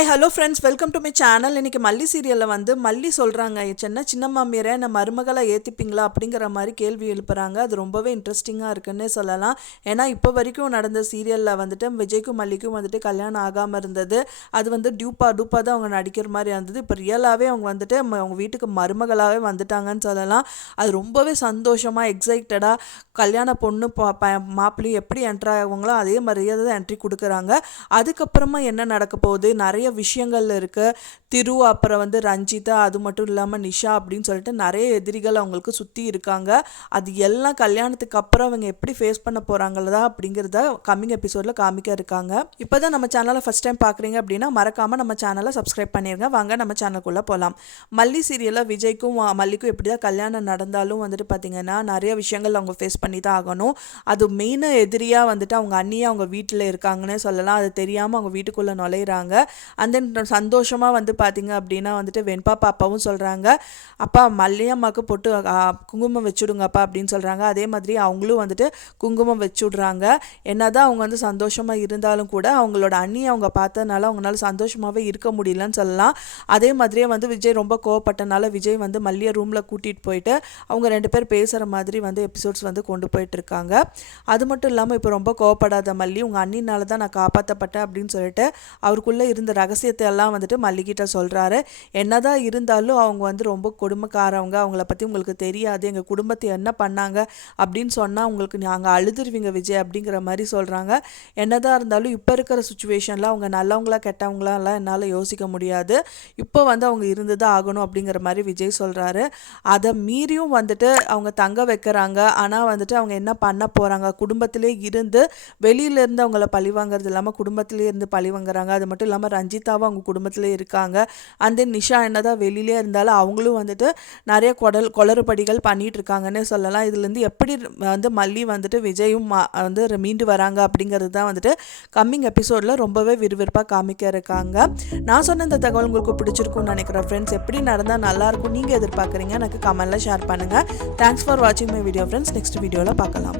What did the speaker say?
Hi hello friends, welcome to my channel. இன்றைக்கி மல்லி சீரியலில் வந்து மல்லி சொல்கிறாங்க, சின்ன மாமியாரை நான் மருமகளை ஏற்றிப்பீங்களா அப்படிங்கிற மாதிரி கேள்வி எழுப்புறாங்க. அது ரொம்பவே இன்ட்ரெஸ்டிங்காக இருக்குன்னு சொல்லலாம். ஏன்னா இப்போ வரைக்கும் நடந்த சீரியலில் வந்துட்டு விஜய்க்கும் மல்லிக்கும் வந்துட்டு கல்யாணம் ஆகாமல் இருந்தது. அது வந்து டூப்பாக தான் அவங்க நடிக்கிற மாதிரி இருந்தது. இப்போ ரியலாகவே அவங்க வந்துட்டு அவங்க வீட்டுக்கு மருமகளாகவே வந்துட்டாங்கன்னு சொல்லலாம். அது ரொம்பவே சந்தோஷமாக எக்ஸைட்டடாக கல்யாண பொண்ணு மாப்பிள்ளையும் எப்படி என்ட்ரி ஆகுங்களோ அதே மாதிரியே தான் என்ட்ரி கொடுக்குறாங்க. அதுக்கப்புறமா என்ன நடக்க போகுது, நிறைய விஷயங்கள் இருக்குது. திரு, அப்புறம் வந்து ரஞ்சிதா, அது மட்டும் இல்லாமல் நிஷா அப்படின்னு சொல்லிட்டு நிறைய எதிரிகள் அவங்களுக்கு சுற்றி இருக்காங்க. அது எல்லாம் கல்யாணத்துக்கு அப்புறம் அவங்க எப்படி ஃபேஸ் பண்ண போகிறாங்களா அப்படிங்கிறத கம்மிங் எபிசோடில் காமிக்க இருக்காங்க. இப்போ தான் நம்ம சேனலை ஃபஸ்ட் டைம் பார்க்குறீங்க அப்படின்னா மறக்காமல் நம்ம சேனலை சப்ஸ்கிரைப் பண்ணிடுங்க. வாங்க நம்ம சேனலுக்குள்ளே போகலாம். மல்லி சீரியலில் விஜய்க்கும் மல்லிக்கும் எப்படி தான் கல்யாணம் நடந்தாலும் வந்துட்டு பார்த்திங்கன்னா நிறைய விஷயங்கள் அவங்க ஃபேஸ் பண்ணி தான் ஆகணும். அது மெயினாக எதிரியாக வந்துட்டு அவங்க அண்ணியை அவங்க வீட்டில் இருக்காங்கன்னு சொல்லலாம். அது தெரியாமல் அவங்க வீட்டுக்குள்ளே நுழையிறாங்க. அந்த சந்தோஷமாக வந்து பார்த்திங்க அப்படின்னா வந்துட்டு வெண்பா பாப்பாவும் சொல்கிறாங்க, அப்பா மல்லியம்மாவுக்கு பொட்டு குங்குமம் வச்சுடுங்கப்பா அப்படின்னு சொல்கிறாங்க. அதே மாதிரி அவங்களும் வந்துட்டு குங்குமம் வச்சுடுறாங்க. என்னதான் அவங்க வந்து சந்தோஷமாக இருந்தாலும் கூட அவங்களோட அண்ணியை அவங்க பார்த்ததுனால அவங்களால சந்தோஷமாகவே இருக்க முடியலன்னு சொல்லலாம். அதே மாதிரியே வந்து விஜய் ரொம்ப கோவப்பட்டனால விஜய் வந்து மல்லியை ரூமில் கூட்டிகிட்டு போயிட்டு அவங்க 2 பேர் பேசுகிற மாதிரி வந்து எபிசோட்ஸ் வந்து கொண்டு போயிட்டுருக்காங்க. அது மட்டும் இல்லாமல் இப்போ ரொம்ப கோவப்படாத மல்லி, உங்கள் அண்ணினால தான் நான் காப்பாற்றப்பட்டேன் அப்படின்னு சொல்லிட்டு அவருக்குள்ளே இருந்த ரகசியத்தை எல்லாம் வந்துட்டு மல்லிகிட்ட சொல்கிறாரு. என்னதான் இருந்தாலும் அவங்க வந்து ரொம்ப கொடுமைக்காரவங்க, அவங்கள பற்றி உங்களுக்கு தெரியாது, எங்கள் குடும்பத்தை என்ன பண்ணாங்க அப்படின்னு சொன்னால் உங்களுக்கு நாங்கள் அழுதுருவீங்க விஜய் அப்படிங்கிற மாதிரி சொல்கிறாங்க. என்னதான் இருந்தாலும் இப்போ இருக்கிற சுச்சுவேஷனில் அவங்க நல்லவங்களா கெட்டவங்களாம் என்னால் யோசிக்க முடியாது. இப்போ வந்து அவங்க இருந்து தான் ஆகணும் அப்படிங்கிற மாதிரி விஜய் சொல்கிறாரு. அதை மீறியும் வந்துட்டு அவங்க தங்க வைக்கிறாங்க. ஆனால் வந்துட்டு அவங்க என்ன பண்ண போகிறாங்க, குடும்பத்திலே இருந்து வெளியிலேருந்து அவங்கள பழிவாங்கிறது இல்லாமல் குடும்பத்திலே இருந்து பழிவாங்கிறாங்க. அது மட்டும் இல்லாமல் ரஞ்சிதாவும் அவங்க குடும்பத்திலே இருக்காங்க. அந்த நிஷா என்னதான் வெளியிலே இருந்தாலும் அவங்களும் வந்துட்டு நிறைய குளறுபடிகள் பண்ணிட்டு இருக்காங்கன்னு சொல்லலாம். இதுலேருந்து எப்படி வந்து மல்லி வந்துட்டு விஜயும் வந்து மீண்டு வராங்க அப்படிங்கிறது தான் வந்துட்டு கம்மிங் எபிசோடில் ரொம்பவே விறுவிறுப்பாக காமிக்க இருக்காங்க. நான் சொன்ன இந்த தகவல் உங்களுக்கு பிடிச்சிருக்கும்னு நினைக்கிறேன் ஃப்ரெண்ட்ஸ். எப்படி நடந்தால் நல்லாயிருக்கும் நீங்கள் எதிர்பார்க்குறீங்க எனக்கு கமெண்ட்டில் ஷேர் பண்ணுங்கள். தேங்க்ஸ் ஃபார் வாட்சிங் மை வீடியோ ஃப்ரெண்ட்ஸ். நெக்ஸ்ட் வீடியோவில் பார்க்கலாம்.